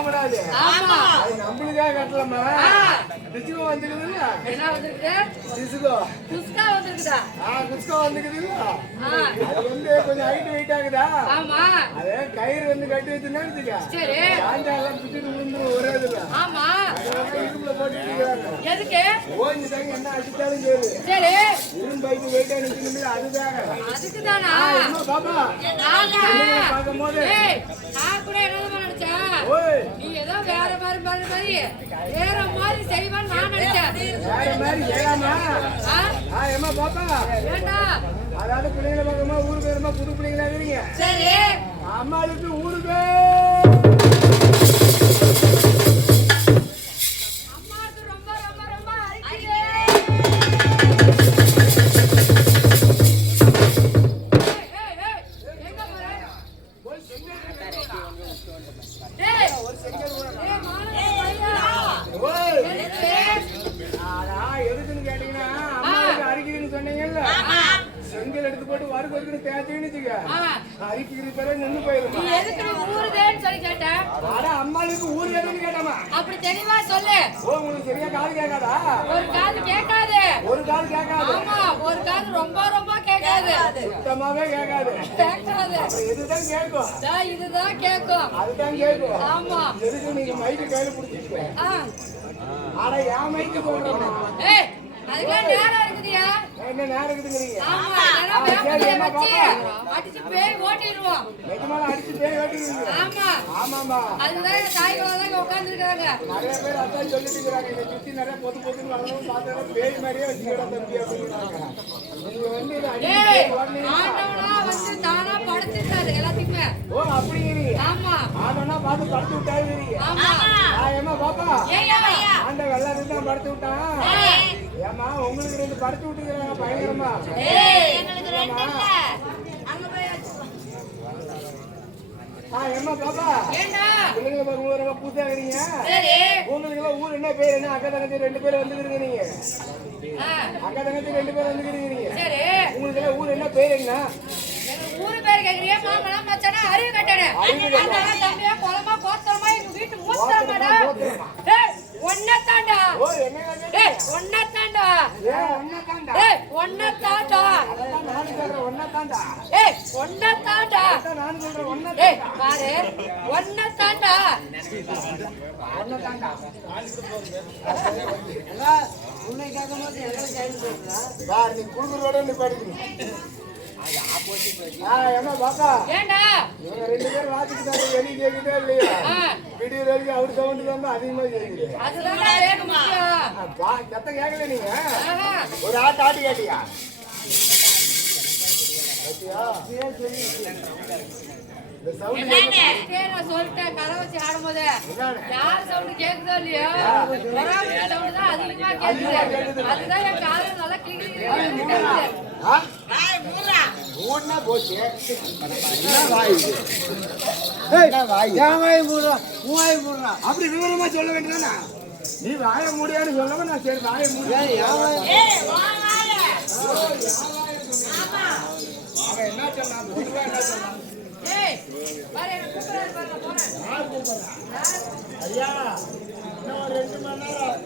வாங்கக்கூடாது. அது நம்மளுக்காக கட்டலாமா? டிஸ்கோ வந்துக்குதுல்ல? என்ன வந்திருக்கு? டிஸ்கோ. குஸ்கா வந்திருக்குதா? குஸ்கா வந்துக்குதுல்ல? அது வந்து கொஞ்சம் ஹைட் வெயிட் ஆகுதா? ஆமா. அதே கயிறு வந்து கட்டி வச்சுன்னா வச்சுக்க. சரி. சாஞ்சா எல்லாம் பிச்சுட்டு விழுந்துரும் ஒரே இதுல. ஆமா. இரும்புல போட்டு வச்சுக்கிறாங்க. எதுக்கு? ஓஞ்சுட்டாங்க என்ன அடிச்சாலும் சரி. சரி. இரும்பு பைக்கு வெயிட்டா நிக்கணுமே அதுதாங்க. அதுக்குதானா? என்ன பாப்பா? பார்க்கும்போது நான் கூட என்னதான் நினைச்சேன், ஓய் நீ ஏதோ வேற மாதிரி வேற மாதிரி செய்வான்னு நான் நினைச்சேன். வேற மாதிரி செய்யலாமா? ஏமா பாப்பா வேண்டாம். அதாவது பிள்ளைங்களை பார்க்கமா ஊருக்கு வருமா புது பிள்ளைங்களா இருக்கிறீங்க. சரி. அம்மாளுக்கு ஊருக்கு அம்மாவுக்கு ரொம்ப ரொம்ப ரொம்ப அரிக்குது. எதுக்குன்னு கேட்டீங்கன்னா அம்மாவுக்கு அரிக்குதுன்னு சொன்னீங்கல்ல, செங்கல் எடுத்து போட்டு வறுக்கு தேய்ச்சின்னு அரிக்குது பிறகு நின்று போயிருமா? ஊருதேன்னு சொல்லி கேட்டேன். அம்மாளுக்கு ஊர் எதுன்னு கேட்டமா? அப்படி தெளிவா சொல்லு. உங்களுக்கு சரியா காது கேட்காதா? ஒரு காது கேட்காது. ஒரு காது கேட்காது. ஆமா, ஒரு காது ரொம்ப ரொம்ப கேட்காது. சுத்தமாவே கேட்காது. இதுதான் கேட்கும். இதுதான் கேட்கும். அதுதான் கேட்கும். ஆமா. எதுக்கு நீங்க மைக்கு கையில பிடிச்சிட்டு? ஆனா என் மைக்கு சொல்றேன். அதுக்கெல்லாம் நேரம் இருக்குதியா? என்ன நேரம் இருக்குதுங்கிறீங்க? ஆமா, அடிச்சு பேய் ஓட்டிடுவோம். நிஜமால அடிச்சு பேய் ஓட்டிடுவீங்க? ஆமா. ஆமாமா. அதுதான் தாய்களெல்லாம் உட்கார்ந்து இருக்காங்க. நிறைய பேர் அதான் சொல்லிட்டு இருக்காங்க. இதை சுத்தி நிறைய பொதுன்னு வரணும் பார்த்தா பேய் மாதிரியே வச்சுக்கிறோம் தம்பி அப்படிங்கிறாங்க. நீங்க வந்து ஆண்டவனா வந்து தானா படுத்துட்டாரு எல்லாத்துக்குமே. ஓ அப்படிங்கிறீங்க? ஆமா. ஆண்டவனா பார்த்து படுத்து விட்டாருங்கிறீங்க? ஆமா. ஏமா பாப்பா ஆண்டவன் எல்லாரும் தான் படுத்து விட்டான். ஏமா உங்களுக்கு 2 படுத்து விட்டுக்கிறாங்க பயங்கரமா. எங்களுக்கு 2 இல்ல. அங்க போய் ஏமா பாப்பா ஏண்டா உங்களுக்கு பாருங்க பூஜா இருக்கீங்க. சரி. உங்களுக்கு ஊர் என்ன பேர் என்ன? அக்கா தங்கச்சி 2 பேர் வந்துக்கிறீங்க நீங்க. அக்கா தங்கச்சி 2 பேர் வந்துக்கிறீங்க. சரி. உங்களுக்கு ஊர் என்ன பேர் என்ன? ஊரு பேர் கேக்குறியா? மாமனா மச்சானா அறிவு கட்டணே. அண்ணா தம்பியா குளமா கோத்தரமா எங்க வீட்டு மூத்தமாடா. டேய் ஒண்ணத்தாண்டா. ஓ என்னங்க? டேய் ஒண்ணத்தாண்டா. ஒண்ணத்தாண்டா. டேய் ஒண்ணத்தாண்டா. அதான் நான் சொல்றேன் ஒண்ணத்தாண்டா. ஏய் ஒண்ணத்தாண்டா. அதான் நான் சொல்றேன் ஒண்ணத்தாண்டா. டேய் பாரு ஒண்ணத்தாண்டா. ஒண்ணத்தாண்டா. உன்னை கேட்கும்போது எங்களுக்கு கைது சொல்றா. வா நீ குடுக்குறோட நீ படிக்கணும். ஏமா பாப்பா ஏண்டா இவங்க 2 பேரும் வாசிக்கிட்டாங்க. வெளியே கேக்குதே இல்லையா? வீடியோ வரைக்கும் அவரு சவுண்ட் தான் அதிகமா கேக்குது. அதுதான் வேணுமா? சத்தம் கேட்கல நீங்க? ஒரு ஆட்டு கேட்டியா? இந்த சவுண்ட் நான் சொல்லிட்டேன் கதை வச்சு ஆடும்போது யார் சவுண்ட் கேக்குதோ இல்லையோ சவுண்ட் தான் அதிகமா கேக்குது. அதுதான் என் காது நல்லா கிளிக்கிட்டு போச்சு. அப்படி விவரமா சொல்ல வேண்டியதானா? நீ வாய முடியாதுன்னு சொல்லவா? நான் சரி வாய முடியாது என்ன சொன்னா பொதுவா என்ன சொன்னா? ஐயா இன்னும் 2 மணி நேரம்